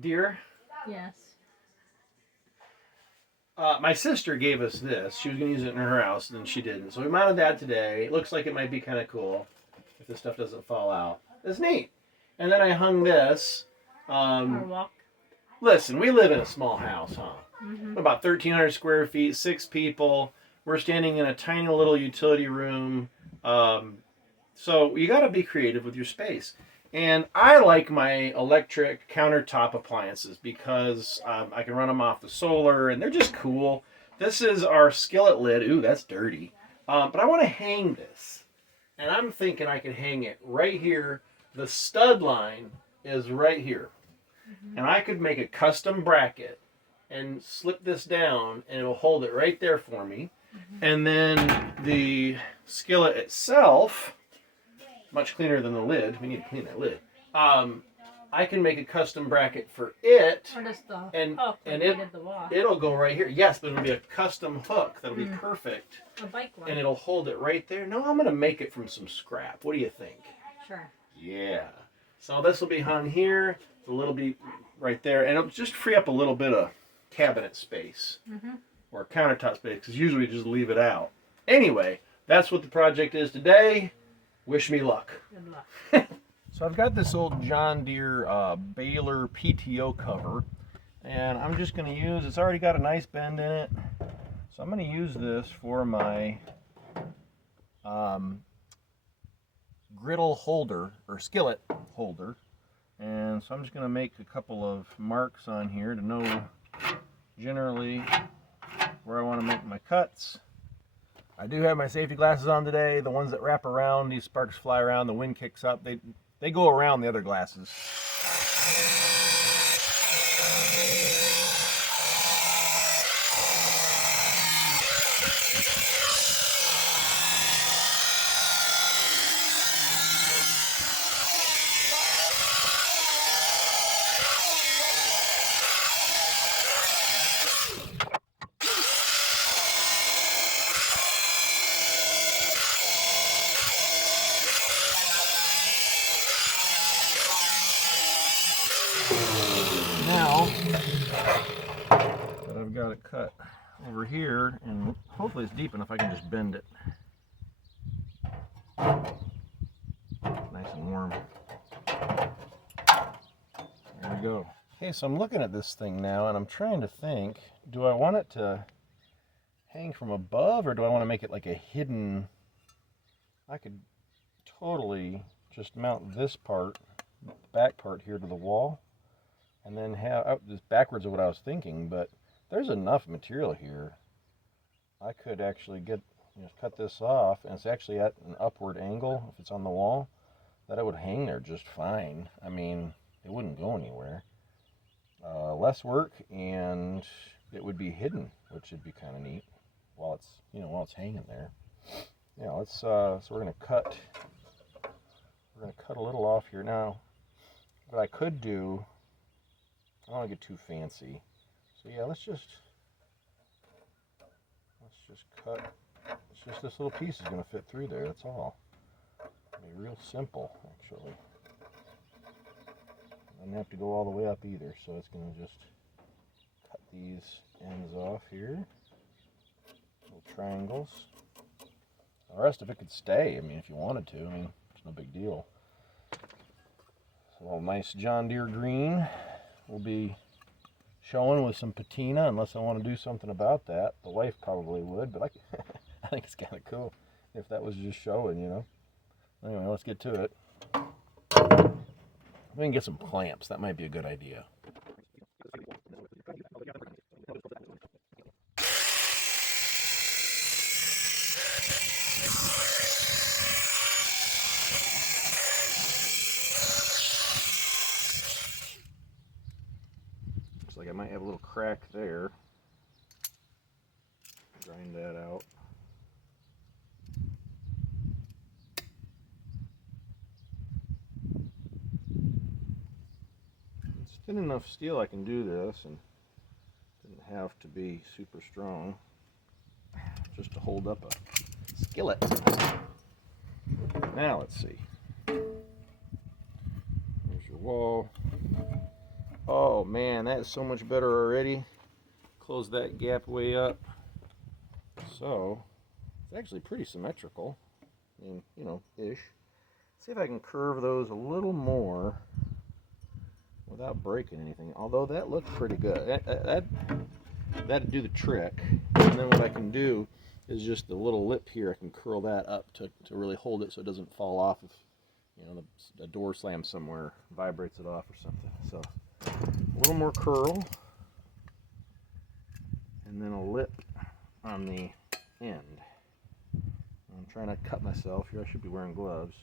Deere? Yes. My sister gave us this. She was going to use it in her house, and then she didn't. So we mounted that today. It looks like it might be kind of cool if this stuff doesn't fall out. It's neat. And then I hung this. Or walk. Listen, we live in a small house, huh? Mm-hmm. About 1,300 square feet, 6 people. We're standing in a tiny little utility room. So you got to be creative with your space. And I like my electric countertop appliances because I can run them off the solar and they're just cool. This is our skillet lid. Ooh, that's dirty. But I want to hang this. And I'm thinking I could hang it right here. The stud line is right here. Mm-hmm. And I could make a custom bracket and slip this down and it'll hold it right there for me. Mm-hmm. And then the skillet itself, much cleaner than the lid. We need to clean that lid. I can make a custom bracket for it. Or just the hook and the it'll go right here. Yes, but it'll be a custom hook that'll be perfect. A bike one. And it'll hold it right there. No, I'm going to make it from some scrap. What do you think? Sure. Yeah. So this will be hung here. The lid will be right there. And it'll just free up a little bit of cabinet space. Mm-hmm. Or countertop space. Because usually we just leave it out. Anyway, that's what the project is today. Wish me luck. Good luck. So I've got this old John Deere baler PTO cover, and I'm just going to use, it's already got a nice bend in it, so I'm going to use this for my griddle holder, or skillet holder, and so I'm just going to make a couple of marks on here to know generally where I want to make my cuts. I do have my safety glasses on today, the ones that wrap around, these sparks fly around, the wind kicks up, they go around the other glasses. Now that I've got it cut over here, and hopefully it's deep enough I can just bend it. Nice and warm. There we go. Okay, so I'm looking at this thing now and I'm trying to think, do I want it to hang from above or do I want to make it like a hidden? I could totally just mount this part, the back part here to the wall, and then have this backwards of what I was thinking, but there's enough material here. I could actually cut this off, and it's actually at an upward angle if it's on the wall, that it would hang there just fine. I mean, it wouldn't go anywhere. Less work, and it would be hidden, which would be kind of neat while it's hanging there. Yeah, let's. So we're gonna cut a little off here now. What I could do, I don't want to get too fancy. So yeah, let's just cut. It's just this little piece is going to fit through there. That's all. It'll be real simple, actually. Doesn't have to go all the way up either. So it's going to just cut these ends off here. Little triangles. The rest of it could stay. I mean, if you wanted to. I mean, it's no big deal. So a nice John Deere green will be showing with some patina, unless I want to do something about that. The wife probably would, but I think it's kind of cool if that was just showing, Anyway, let's get to it. We can get some clamps. That might be a good idea. Looks like I might have a little crack there. Grind that out. It's thin enough steel I can do this, and it doesn't have to be super strong just to hold up a skillet. Now let's see. There's your wall. Oh, Oh man, that is so much better already. Close that gap way up. So, it's actually pretty symmetrical. I mean, you know, ish. See if I can curve those a little more without breaking anything. Although that looks pretty good. That'd do the trick. And then what I can do is just the little lip here, I can curl that up to really hold it so it doesn't fall off if, you know, the door slams somewhere, vibrates it off or something. So a little more curl, and then a lip on the end. I'm trying not to cut myself here. I should be wearing gloves.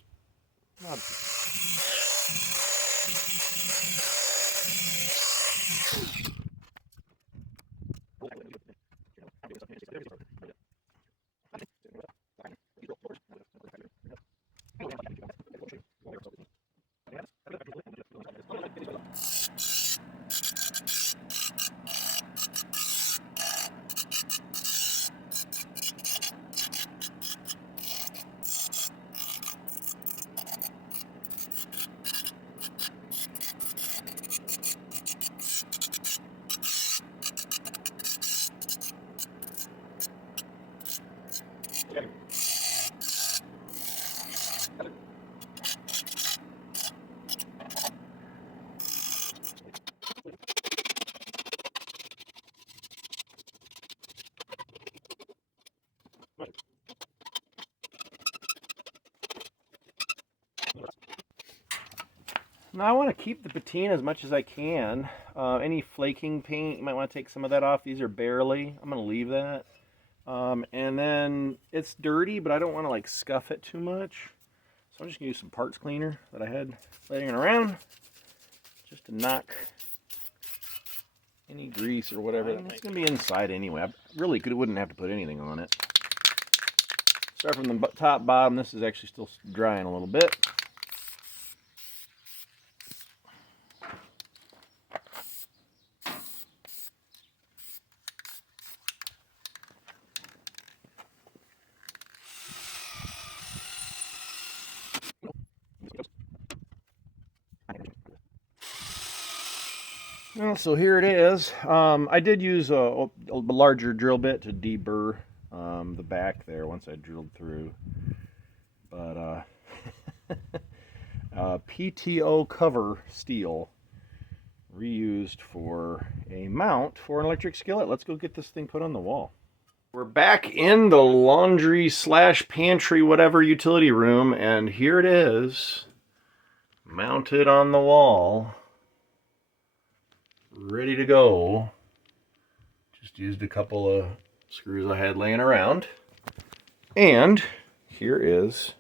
Now I want to keep the patina as much as I can. Any flaking paint, you might want to take some of that off. These are barely. I'm going to leave that. And then it's dirty, but I don't want to like scuff it too much. So I'm just going to use some parts cleaner that I had laying around just to knock any grease or whatever. It's going to be inside anyway. I really wouldn't have to put anything on it. Start from the top, bottom. This is actually still drying a little bit. Well, so here it is. I did use a larger drill bit to deburr the back there once I drilled through. But PTO cover steel reused for a mount for an electric skillet. Let's go get this thing put on the wall. We're back in the laundry / pantry whatever utility room, and here it is, mounted on the wall, ready to go. Just used a couple of screws I had laying around, and here is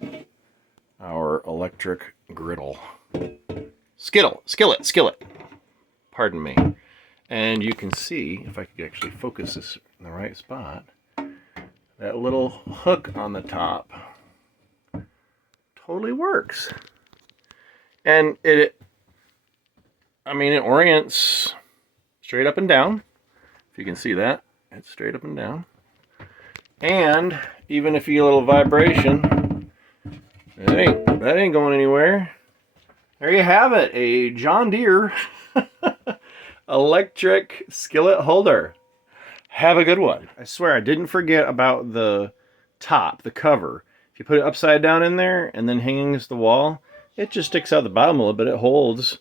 our electric griddle. Skillet. Pardon me. And you can see, if I could actually focus this in the right spot, that little hook on the top totally works. And it orients straight up and down. If you can see that, it's straight up and down. And even if you get a little vibration, that ain't going anywhere. There you have it, a John Deere electric skillet holder. Have a good one. I swear I didn't forget about the top, the cover. If you put it upside down in there and then hanging against the wall, it just sticks out the bottom a little bit. It holds.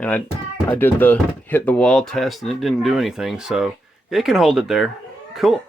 And I did the hit the wall test and it didn't do anything, so it can hold it there. Cool.